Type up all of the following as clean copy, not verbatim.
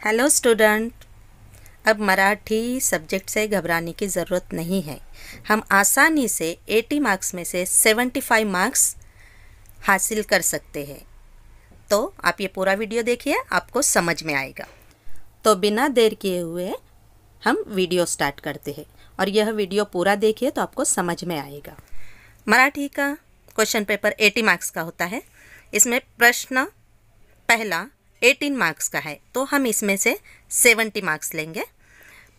Hello student, अब Marathi subject से घबराने की ज़रूरत नहीं है। हम आसानी से 80 मार्क्स में से 75 मार्क्स हासिल कर सकते हैं। तो आप ये पूरा वीडियो देखिए, आपको समझ में आएगा। तो बिना देर किए हुए हम वीडियो स्टार्ट करते हैं और यह वीडियो पूरा देखिए तो आपको समझ में आएगा। मराठी का क्वेश्चन पेपर 80 मार्क्स का होता है। इसमें प्रश्न पहला 18 मार्क्स का है तो हम इसमें से 70 मार्क्स लेंगे।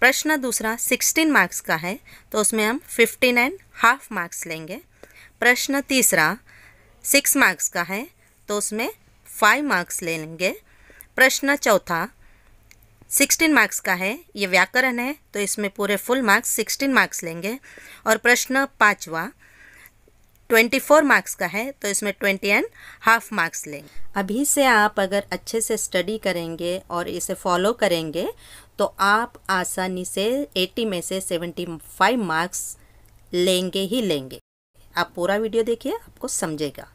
प्रश्न दूसरा 16 मार्क्स का है तो उसमें हम 15.5 मार्क्स लेंगे। प्रश्न तीसरा 6 मार्क्स का है तो उसमें 5 मार्क्स लेंगे। प्रश्न चौथा 16 मार्क्स का है, ये व्याकरण है तो इसमें पूरे फुल मार्क्स 16 मार्क्स लेंगे। और प्रश्न पाँचवा 24 मार्क्स का है तो इसमें 20.5 मार्क्स लेंगे। अभी से आप अगर अच्छे से स्टडी करेंगे और इसे फॉलो करेंगे तो आप आसानी से 80 में से 75 मार्क्स लेंगे ही लेंगे। आप पूरा वीडियो देखिए, आपको समझेगा।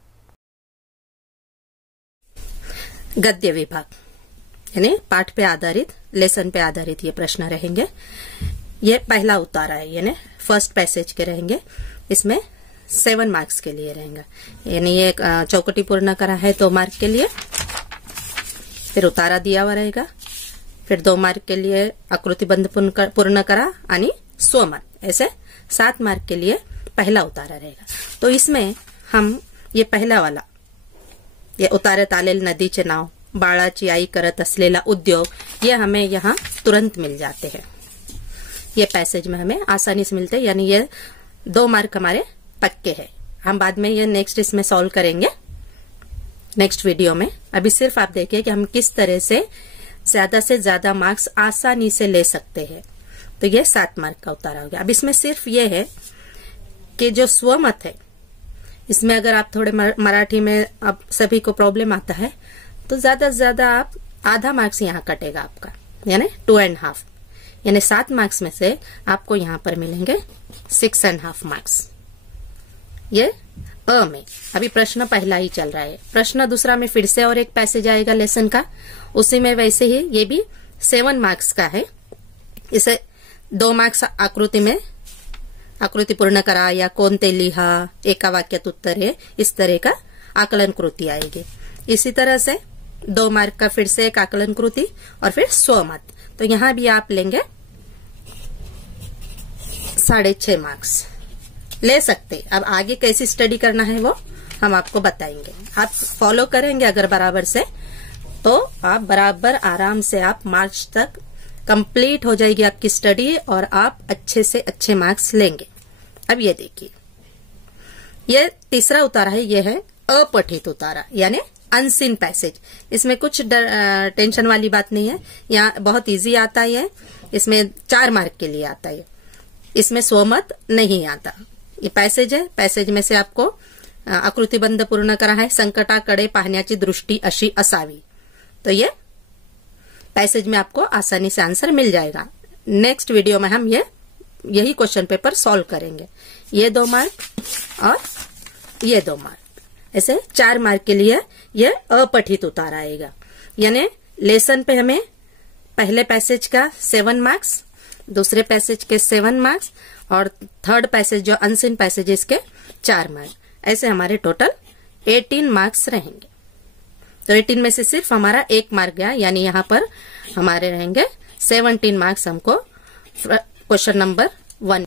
गद्य विभाग यानी पाठ पे आधारित, लेसन पे आधारित ये प्रश्न रहेंगे। ये पहला उतारा है यानी फर्स्ट पैसेज के रहेंगे। इसमें 7 मार्क्स के लिए रहेगा, यानी ये चौकटी पूर्ण करा है 2 मार्क के लिए, फिर उतारा दिया हुआ रहेगा, फिर 2 मार्क के लिए आकृतिबंध पूर्ण करा आणि स्वमत, ऐसे 7 मार्क के लिए पहला उतारा रहेगा। तो इसमें हम ये पहला वाला, ये उतारत आलेल नदीचे नाव, बाळाची आई करत असलेला उद्योग, ये हमें यहाँ तुरंत मिल जाते हैं। ये पैसेज में हमें आसानी से मिलते हैं, यानी ये 2 मार्क हमारे पक्के हैं। हम बाद में ये नेक्स्ट इसमें सॉल्व करेंगे नेक्स्ट वीडियो में। अभी सिर्फ आप देखिए कि हम किस तरह से ज्यादा मार्क्स आसानी से ले सकते हैं। तो ये 7 मार्क का उतारा हो गया। अब इसमें सिर्फ ये है कि जो स्वमत है, इसमें अगर आप थोड़े मराठी में अब सभी को प्रॉब्लम आता है तो ज्यादा से ज्यादा आप आधा मार्क्स यहाँ कटेगा आपका, यानी 2.5, यानी 7 मार्क्स में से आपको यहाँ पर मिलेंगे 6.5 मार्क्स। ये अ में अभी प्रश्न पहला ही चल रहा है। प्रश्न दूसरा में फिर से और एक पैसेज आएगा लेसन का, उसी में वैसे ही ये भी 7 मार्क्स का है। इसे 2 मार्क्स आकृति में, आकृति पूर्ण करा या कोणते लिहा, एका वाक्यात उत्तर है, इस तरह का आकलन कृति आएगी। इसी तरह से 2 मार्क का फिर से एक आकलन कृति और फिर स्वमत। तो यहां भी आप लेंगे 6.5 मार्क्स ले सकते। अब आगे कैसी स्टडी करना है वो हम आपको बताएंगे। आप फॉलो करेंगे अगर बराबर से तो आप बराबर आराम से आप मार्च तक कंप्लीट हो जाएगी आपकी स्टडी और आप अच्छे से अच्छे मार्क्स लेंगे। अब ये देखिए, ये तीसरा उतारा है, ये है अपठित उतारा यानी अनसीन पैसेज। इसमें कुछ टेंशन वाली बात नहीं है, यहाँ बहुत इजी आता है। इसमें 4 मार्क के लिए आता है, इसमें स्वमत नहीं आता। ये पैसेज है, पैसेज में से आपको आकृतिबंध पूर्ण करा है, संकटाकडे पाहण्याची दृष्टी अशी असावी। तो ये पैसेज में आपको आसानी से आंसर मिल जाएगा। नेक्स्ट वीडियो में हम यही क्वेश्चन पेपर सॉल्व करेंगे। ये 2 मार्क और ये 2 मार्क, ऐसे 4 मार्क के लिए ये अपठित उतारा आएगा। यानी लेसन पे हमें पहले पैसेज का 7 मार्क्स, दूसरे पैसेज के 7 मार्क्स और थर्ड पैसेज जो अनसीन पैसेज इसके 4 मार्क, ऐसे हमारे टोटल 18 मार्क्स रहेंगे। तो 18 में से सिर्फ हमारा 1 मार्क गया, यानी यहाँ पर हमारे रहेंगे 17 मार्क्स हमको क्वेश्चन नंबर 1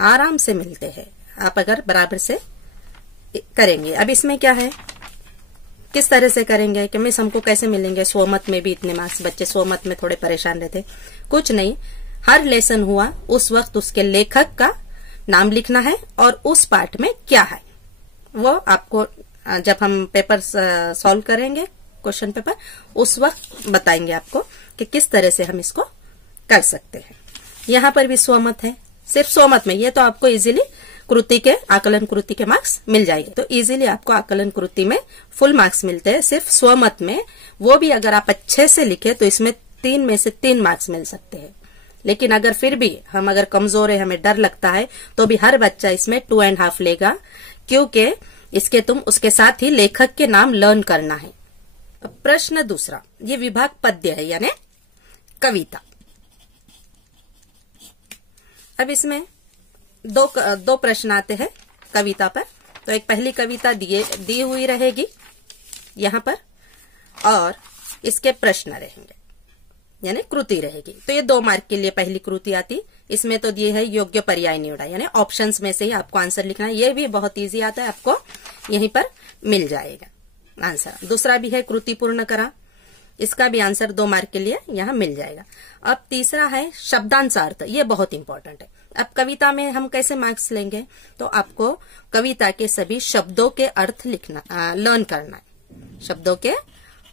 आराम से मिलते हैं, आप अगर बराबर से करेंगे। अब इसमें क्या है, किस तरह से करेंगे कि मिस हमको कैसे मिलेंगे? स्वमत में भी इतने मार्क्स, बच्चे स्वमत में थोड़े परेशान रहते। कुछ नहीं, हर लेसन हुआ उस वक्त उसके लेखक का नाम लिखना है और उस पाठ में क्या है वो आपको जब हम पेपर सॉल्व करेंगे क्वेश्चन पेपर, उस वक्त बताएंगे आपको कि किस तरह से हम इसको कर सकते हैं। यहाँ पर भी स्वमत है, सिर्फ स्वमत में ये तो आपको इजीली कृति के, आकलन कृति के मार्क्स मिल जाएंगे। तो इजीली आपको आकलन कृति में फुल मार्क्स मिलते हैं। सिर्फ स्वमत में वो भी अगर आप अच्छे से लिखे तो इसमें 3 में से 3 मार्क्स मिल सकते हैं। लेकिन अगर फिर भी हम अगर कमजोर है, हमें डर लगता है, तो भी हर बच्चा इसमें 2.5 लेगा, क्योंकि इसके तुम उसके साथ ही लेखक के नाम लर्न करना है। प्रश्न दूसरा, ये विभाग पद्य है यानी कविता। अब इसमें दो प्रश्न आते हैं कविता पर। तो एक पहली कविता दी हुई रहेगी यहाँ पर, और इसके प्रश्न रहेंगे, यानी कृति रहेगी। तो ये 2 मार्क के लिए पहली कृति आती। इसमें तो दिए है योग्य पर्याय निवड़ा, यानी ऑप्शंस में से ही आपको आंसर लिखना है। ये भी बहुत इजी आता है, आपको यहीं पर मिल जाएगा आंसर। दूसरा भी है कृति पूर्ण करा, इसका भी आंसर 2 मार्क के लिए यहाँ मिल जाएगा। अब तीसरा है शब्दांशार्थ, ये बहुत इंपॉर्टेंट है। अब कविता में हम कैसे मार्क्स लेंगे, तो आपको कविता के सभी शब्दों के अर्थ लर्न करना है। शब्दों के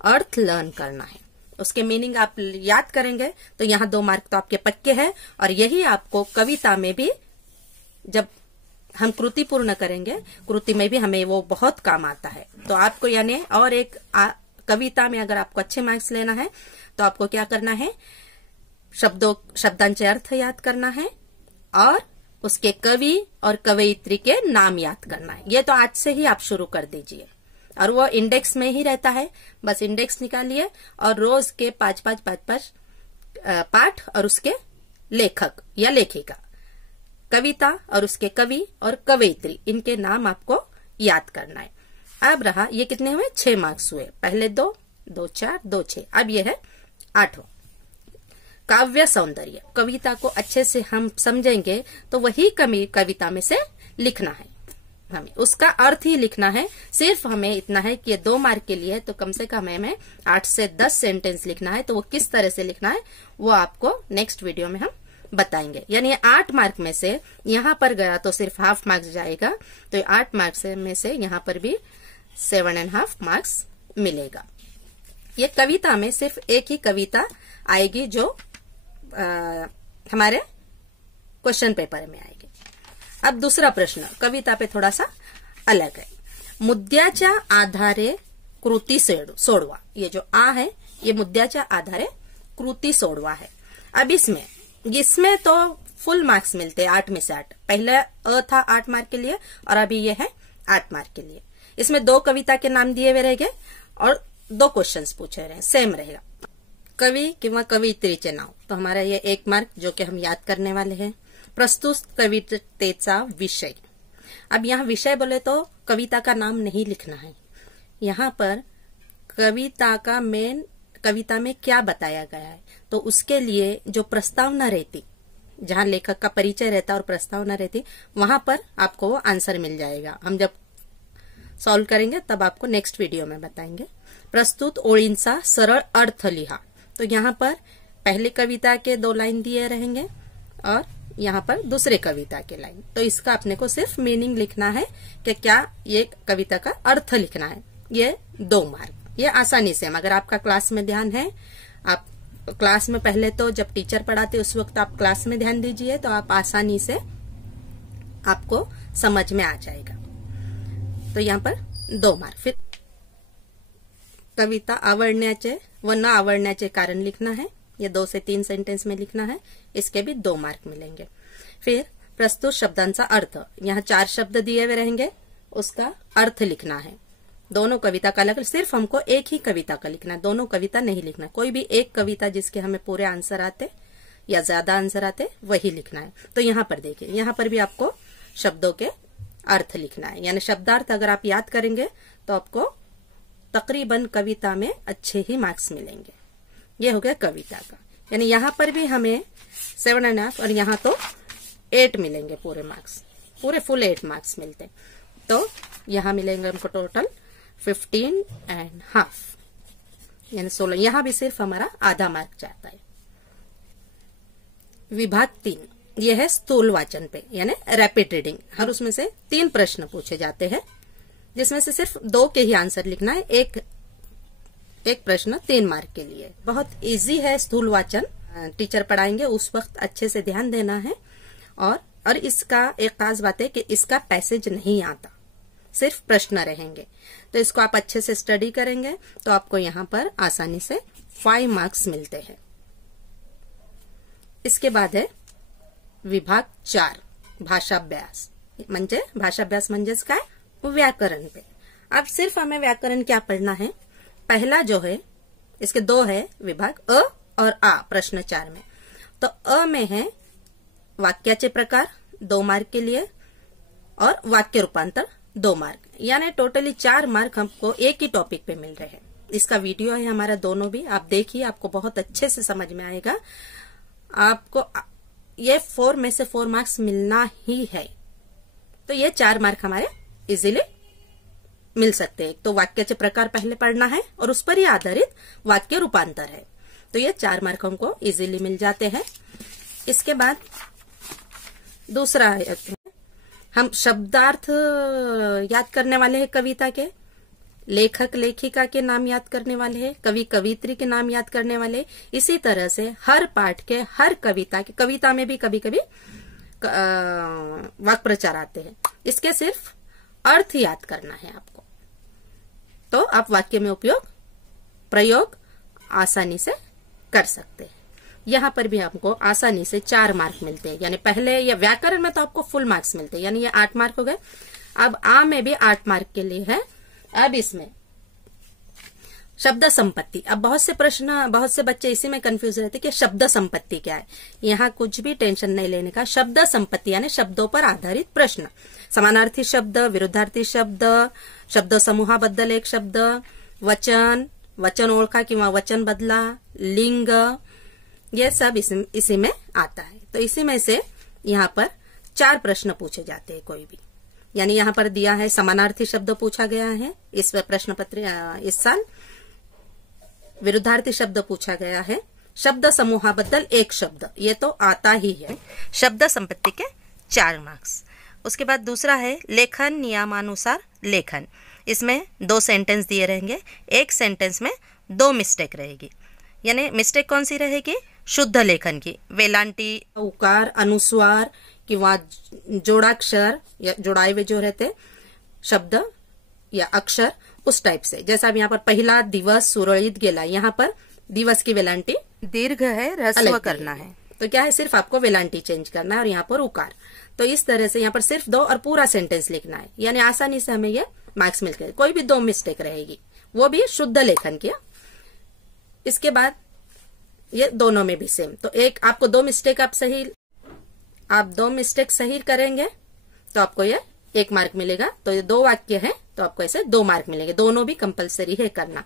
अर्थ लर्न करना है, उसके मीनिंग आप याद करेंगे तो यहाँ 2 मार्क तो आपके पक्के हैं। और यही आपको कविता में भी, जब हम कृति पूर्ण करेंगे, कृति में भी हमें वो बहुत काम आता है। तो आपको यानी और एक कविता में अगर आपको अच्छे मार्क्स लेना है तो आपको क्या करना है, शब्दांश अर्थ याद करना है और उसके कवि और कवयित्री के नाम याद करना है। ये तो आज से ही आप शुरू कर दीजिए, और वो इंडेक्स में ही रहता है। बस इंडेक्स निकालिए और रोज के 5 पाठ और उसके लेखक या लेखिका, कविता और उसके कवि और कवयित्री, इनके नाम आपको याद करना है। अब रहा, ये कितने हुए, 6 मार्क्स हुए। पहले 2, 2 4, 2 6। अब ये है 8वां, काव्य सौंदर्य। कविता को अच्छे से हम समझेंगे तो वही कविता में से लिखना है, हमें उसका अर्थ ही लिखना है। सिर्फ हमें इतना है कि ये 2 मार्क के लिए तो कम से कम हमें 8 से 10 सेंटेंस लिखना है। तो वो किस तरह से लिखना है वो आपको नेक्स्ट वीडियो में हम बताएंगे। यानी 8 मार्क में से यहाँ पर गया तो सिर्फ हाफ मार्क्स जाएगा, तो 8 मार्क्स में से यहाँ पर भी 7.5 मार्क्स मिलेगा। ये कविता में सिर्फ एक ही कविता आएगी जो हमारे क्वेश्चन पेपर में आएगी। अब दूसरा प्रश्न कविता पे थोड़ा सा अलग है। मुद्द्याच्या आधारे कृती सोडवा। ये जो आ है ये मुद्द्याच्या आधारे कृती सोडवा है। अब इसमें तो फुल मार्क्स मिलते हैं 8 में से 8। पहले अ था 8 मार्क के लिए और अभी ये है 8 मार्क के लिए। इसमें 2 कविता के नाम दिए हुए रहेंगे और 2 क्वेश्चंस पूछे रहे, सेम रहेगा। कवि किंवा कवयित्रीचे नाव, तो हमारा ये 1 मार्क जो कि हम याद करने वाले हैं। प्रस्तुत कवितेचा विषय। अब यहाँ विषय बोले तो कविता का नाम नहीं लिखना है। यहाँ पर कविता में क्या बताया गया है, तो उसके लिए जो प्रस्तावना रहती, जहाँ लेखक का परिचय रहता और प्रस्तावना रहती, वहां पर आपको वो आंसर मिल जाएगा। हम जब सॉल्व करेंगे तब आपको नेक्स्ट वीडियो में बताएंगे। प्रस्तुत ओळींचा सरळ अर्थ लिहा। तो यहाँ पर पहले कविता के 2 लाइन दिए रहेंगे और यहाँ पर दूसरे कविता के लाइन। तो इसका अपने को सिर्फ मीनिंग लिखना है कि क्या ये कविता का अर्थ लिखना है। ये 2 मार्क, ये आसानी से हम, अगर आपका क्लास में ध्यान है, आप क्लास में पहले तो जब टीचर पढ़ाते उस वक्त आप क्लास में ध्यान दीजिए तो आप आसानी से आपको समझ में आ जाएगा। तो यहाँ पर 2 मार्क। फिर कविता आवडण्याचे व न आवडण्याचे कारण लिखना है। ये 2 से 3 सेंटेंस में लिखना है, इसके भी 2 मार्क मिलेंगे। फिर प्रस्तुत शब्दांचा अर्थ, यहाँ 4 शब्द दिए हुए रहेंगे, उसका अर्थ लिखना है। दोनों कविता का अलग, सिर्फ हमको एक ही कविता का लिखना है, दोनों कविता नहीं लिखना। कोई भी एक कविता जिसके हमें पूरे आंसर आते या ज्यादा आंसर आते वही लिखना है। तो यहाँ पर देखिए, यहाँ पर भी आपको शब्दों के अर्थ लिखना है, यानी शब्दार्थ अगर आप याद करेंगे तो आपको तकरीबन कविता में अच्छे ही मार्क्स मिलेंगे। ये हो गया कविता का, यानी यहाँ पर भी हमें 7.5 और यहाँ तो 8 मिलेंगे पूरे मार्क्स, पूरे फुल 8 मार्क्स मिलते। तो यहाँ मिलेंगे हमको टोटल 15.5, यानी 16। यहाँ भी सिर्फ हमारा आधा मार्क जाता है। विभाग 3 ये है स्थूल वाचन पे, यानी रैपिड रीडिंग। हर उसमें से 3 प्रश्न पूछे जाते हैं, जिसमें से सिर्फ 2 के ही आंसर लिखना है। एक प्रश्न 3 मार्क के लिए। बहुत इजी है स्थूल वाचन, टीचर पढ़ाएंगे उस वक्त अच्छे से ध्यान देना है। और इसका एक खास बात है कि इसका पैसेज नहीं आता, सिर्फ प्रश्न रहेंगे। तो इसको आप अच्छे से स्टडी करेंगे तो आपको यहाँ पर आसानी से 5 मार्क्स मिलते हैं। इसके बाद है विभाग 4 भाषाभ्यास। भाषाभ्यास म्हणजेच काय, व्याकरण पे। अब सिर्फ हमें व्याकरण क्या पढ़ना है, पहला जो है, इसके 2 है विभाग, अ और आ प्रश्न 4 में। तो अ में है वाक्याचे प्रकार 2 मार्क के लिए और वाक्य रूपांतर 2 मार्क, यानी टोटली 4 मार्क हमको एक ही टॉपिक पे मिल रहे हैं। इसका वीडियो है हमारा दोनों भी, आप देखिए, आपको बहुत अच्छे से समझ में आएगा। आपको ये 4 में से 4 मार्क्स मिलना ही है। तो ये 4 मार्क हमारे इजीली मिल सकते हैं। तो वाक्याचे प्रकार पहले पढ़ना है और उस पर ही आधारित वाक्य रूपांतर है, तो ये 4 मार्क हमको इजीली मिल जाते हैं। इसके बाद दूसरा है, हम शब्दार्थ याद करने वाले हैं कविता के, लेखक लेखिका के नाम याद करने वाले हैं, कवि कवित्री के नाम याद करने वाले। इसी तरह से हर पाठ के हर कविता के, कविता में भी कभी कभी वाक्य प्रचार आते हैं, इसके सिर्फ अर्थ याद करना है आपको। तो आप वाक्य में प्रयोग आसानी से कर सकते हैं। यहाँ पर भी हमको आसानी से 4 मार्क मिलते हैं, यानी पहले या व्याकरण में तो आपको फुल मार्क्स मिलते हैं, यानी ये 8 मार्क हो गए। अब आ में भी 8 मार्क के लिए है। अब इसमें शब्द संपत्ति, अब बहुत से बच्चे इसी में कंफ्यूज रहते कि शब्द संपत्ति क्या है। यहाँ कुछ भी टेंशन नहीं लेने का। शब्द संपत्ति यानी शब्दों पर आधारित प्रश्न, समानार्थी शब्द, विरुद्धार्थी शब्द, शब्द समूहाबद्दल एक शब्द, वचन, वचन ओळखा किंवा वचन बदला, लिंग, ये सब इसी में आता है। तो इसी में से यहाँ पर 4 प्रश्न पूछे जाते हैं कोई भी, यानी यहाँ पर दिया है समानार्थी शब्द पूछा गया है इस प्रश्न पत्र इस साल, विरुद्धार्थी शब्द पूछा गया है, शब्द समूहाबद्दल एक शब्द, ये तो आता ही है। शब्द संपत्ति के 4 मार्क्स। उसके बाद दूसरा है लेखन नियमानुसार लेखन। इसमें 2 सेंटेंस दिए रहेंगे, एक सेंटेंस में 2 मिस्टेक रहेगी, यानी मिस्टेक कौन सी रहेगी? शुद्ध लेखन की, वेलांटी, उकार, अनुस्वार किंवा जोडाक्षर या जोड़ाए हुए जो रहते शब्द या अक्षर, उस टाइप से। जैसा अब यहाँ पर पहिला दिवस सुरळीत गेला, यहाँ पर दिवस की वेलांटी दीर्घ है, ह्रस्व करना है, तो क्या है, सिर्फ आपको वेलांटी चेंज करना है और यहाँ पर उकार। तो इस तरह से यहाँ पर सिर्फ 2 और पूरा सेंटेंस लिखना है, यानी आसानी से हमें ये मार्क्स मिल गए। कोई भी 2 मिस्टेक रहेगी, वो भी शुद्ध लेखन की। इसके बाद ये दोनों में भी सेम, तो एक आपको 2 मिस्टेक आप 2 मिस्टेक सही करेंगे तो आपको ये 1 मार्क मिलेगा। तो ये 2 वाक्य है तो आपको ऐसे 2 मार्क मिलेंगे, दोनों भी कंपलसरी है करना।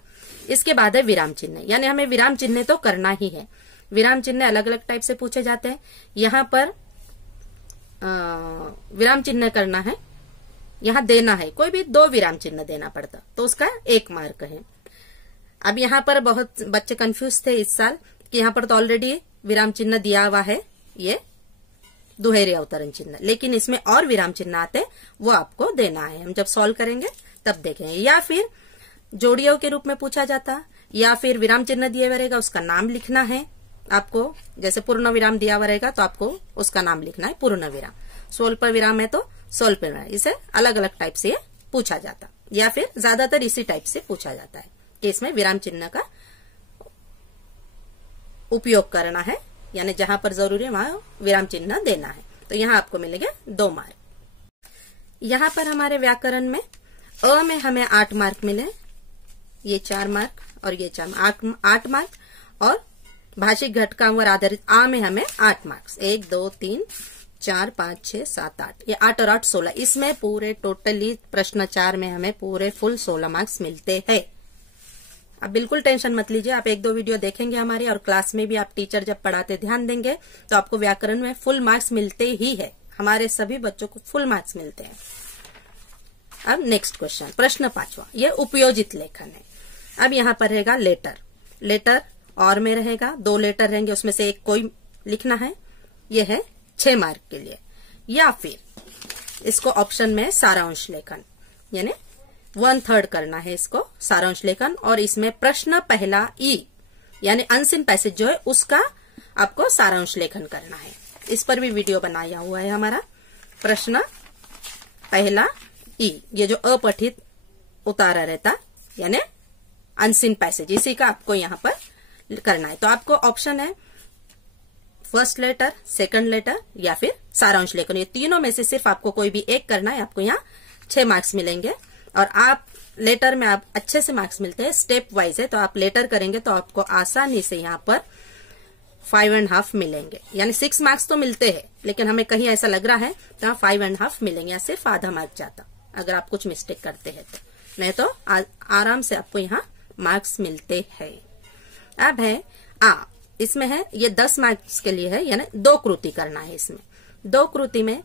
इसके बाद है विराम चिन्ह, यानी हमें विराम चिन्ह तो करना ही है। विराम चिन्ह अलग अलग टाइप से पूछे जाते हैं। यहाँ पर विराम चिन्ह करना है, यहाँ देना है, कोई भी 2 विराम चिन्ह देना पड़ता, तो उसका 1 मार्क है। अब यहाँ पर बहुत बच्चे कंफ्यूज थे इस साल कि यहाँ पर तो ऑलरेडी विराम चिन्ह दिया हुआ है, ये दुहेरी अवतरण चिन्ह, लेकिन इसमें और विराम चिन्ह आते, वो आपको देना है। हम जब सॉल्व करेंगे तब देखेंगे। या फिर जोड़ियों के रूप में पूछा जाता, या फिर विराम चिन्ह दिया हुआ रहेगा, उसका नाम लिखना है आपको। जैसे पूर्ण विराम दिया हुआ रहेगा तो आपको उसका नाम लिखना है पूर्ण विराम, स्वल्प विराम है तो स्वल्प विराम। इसे अलग अलग टाइप से पूछा जाता, या फिर ज्यादातर इसी टाइप से पूछा जाता है कि इसमें विराम चिन्ह का उपयोग करना है, यानी जहां पर जरूरी है वहां विराम चिन्ह देना है। तो यहाँ आपको मिलेंगे 2 मार्क। यहाँ पर हमारे व्याकरण में अ में हमें 8 मार्क मिले, ये 4 मार्क और ये 8 मार्क, और भाषिक घटकांवर आधारित आ में हमें 8 मार्क्स, 1 2 3 4 5 6 7 8, ये 8 और 8 16। इसमें पूरे टोटली प्रश्न 4 में हमें पूरे फुल 16 मार्क्स मिलते हैं। अब बिल्कुल टेंशन मत लीजिए, आप 1-2 वीडियो देखेंगे हमारी, और क्लास में भी आप टीचर जब पढ़ाते ध्यान देंगे तो आपको व्याकरण में फुल मार्क्स मिलते ही है। हमारे सभी बच्चों को फुल मार्क्स मिलते हैं। अब नेक्स्ट क्वेश्चन, प्रश्न 5वां, ये उपयोजित लेखन है। अब यहाँ पर रहेगा लेटर और में रहेगा, 2 लेटर रहेंगे, उसमें से एक कोई लिखना है, ये है 6 मार्क के लिए। या फिर इसको ऑप्शन में सारांश लेखन, यानी 1/3 करना है इसको सारांश लेखन, और इसमें प्रश्न पहला ई यानी अनसीन पैसेज जो है उसका आपको सारांश लेखन करना है। इस पर भी वीडियो बनाया हुआ है हमारा। प्रश्न पहला ई, ये जो अपठित उतारा रहता यानी अनसीन पैसेज, इसी का आपको यहाँ पर करना है। तो आपको ऑप्शन है फर्स्ट लेटर, सेकंड लेटर या फिर सारांश लेखन। ये तीनों में से सिर्फ आपको कोई भी एक करना है। आपको यहाँ 6 मार्क्स मिलेंगे, और आप लेटर में आप अच्छे से मार्क्स मिलते हैं, स्टेप वाइज है। तो आप लेटर करेंगे तो आपको आसानी से यहाँ पर 5.5 मिलेंगे, यानी 6 मार्क्स तो मिलते हैं, लेकिन हमें कहीं ऐसा लग रहा है तो 5.5 मिलेंगे, या सिर्फ आधा मार्क जाता अगर आप कुछ मिस्टेक करते हैं तो, नहीं तो आराम से आपको यहाँ मार्क्स मिलते हैं। अब है इसमें है ये 10 मार्क्स के लिए है, यानी 2 कृति करना है। इसमें 2 कृति में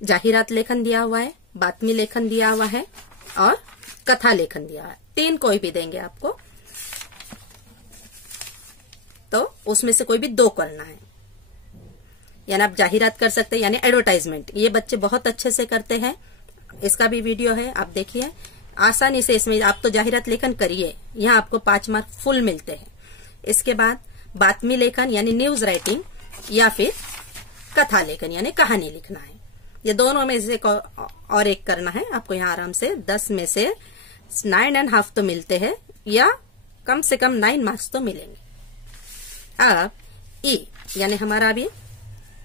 जाहिरात लेखन दिया हुआ है, बातमी लेखन दिया हुआ है और कथा लेखन दिया हुआ है। 3 कोई भी देंगे आपको, तो उसमें से कोई भी 2 करना है। यानी आप जाहिरात कर सकते हैं, यानी एडवर्टाइजमेंट, ये बच्चे बहुत अच्छे से करते हैं। इसका भी वीडियो है, आप देखिए आसानी से। इसमें आप तो जाहिरात लेखन करिए, यहाँ आपको 5 मार्क फुल मिलते हैं। इसके बाद बातमी लेखन यानी न्यूज राइटिंग, या फिर कथा लेखन यानी कहानी लिखना है। ये दोनों में से और एक करना है आपको। यहाँ आराम से 10 में से 9.5 तो मिलते हैं, या कम से कम 9 मार्क्स तो मिलेंगे। अब यानी हमारा भी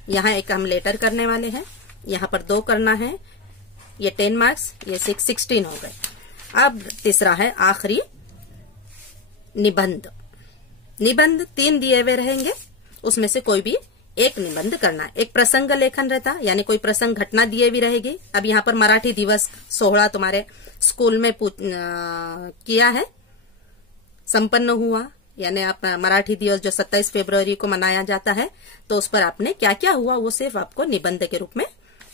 यहाँ एक हम लेटर करने वाले हैं, यहाँ पर 2 करना है, ये 10 मार्क्स, ये 16 हो गए। अब तीसरा है आखिरी निबंध। निबंध 3 दिए हुए रहेंगे, उसमें से कोई भी एक निबंध करना है। एक प्रसंग लेखन रहता, यानी कोई प्रसंग घटना दिए भी रहेगी। अब यहाँ पर मराठी दिवस 16 तुम्हारे स्कूल में किया है, संपन्न हुआ, यानी आप मराठी दिवस जो 27 फरवरी को मनाया जाता है, तो उस पर आपने क्या क्या हुआ वो सिर्फ आपको निबंध के रूप में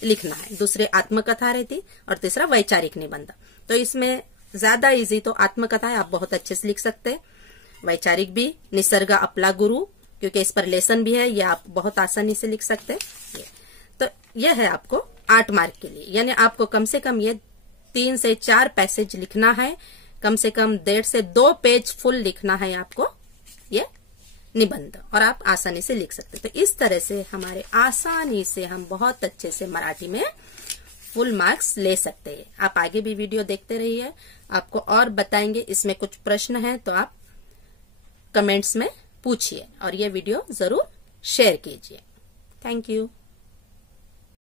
लिखना है। दूसरे आत्मकथा रहती और तीसरा वैचारिक निबंध। तो इसमें ज्यादा इजी तो आत्मकथा है, आप बहुत अच्छे से लिख सकते हैं। वैचारिक भी निसर्ग अपला गुरु, क्योंकि इस पर लेसन भी है, ये आप बहुत आसानी से लिख सकते हैं। तो यह है आपको 8 मार्क के लिए, यानी आपको कम से कम ये 3 से 4 पैसेज लिखना है, कम से कम 1.5 से 2 पेज फुल लिखना है आपको ये निबंध, और आप आसानी से लिख सकते हैं। तो इस तरह से हमारे आसानी से हम बहुत अच्छे से मराठी में फुल मार्क्स ले सकते हैं। आप आगे भी वीडियो देखते रहिए, आपको और बताएंगे। इसमें कुछ प्रश्न है तो आप कमेंट्स में पूछिए, और ये वीडियो जरूर शेयर कीजिए। Thank you.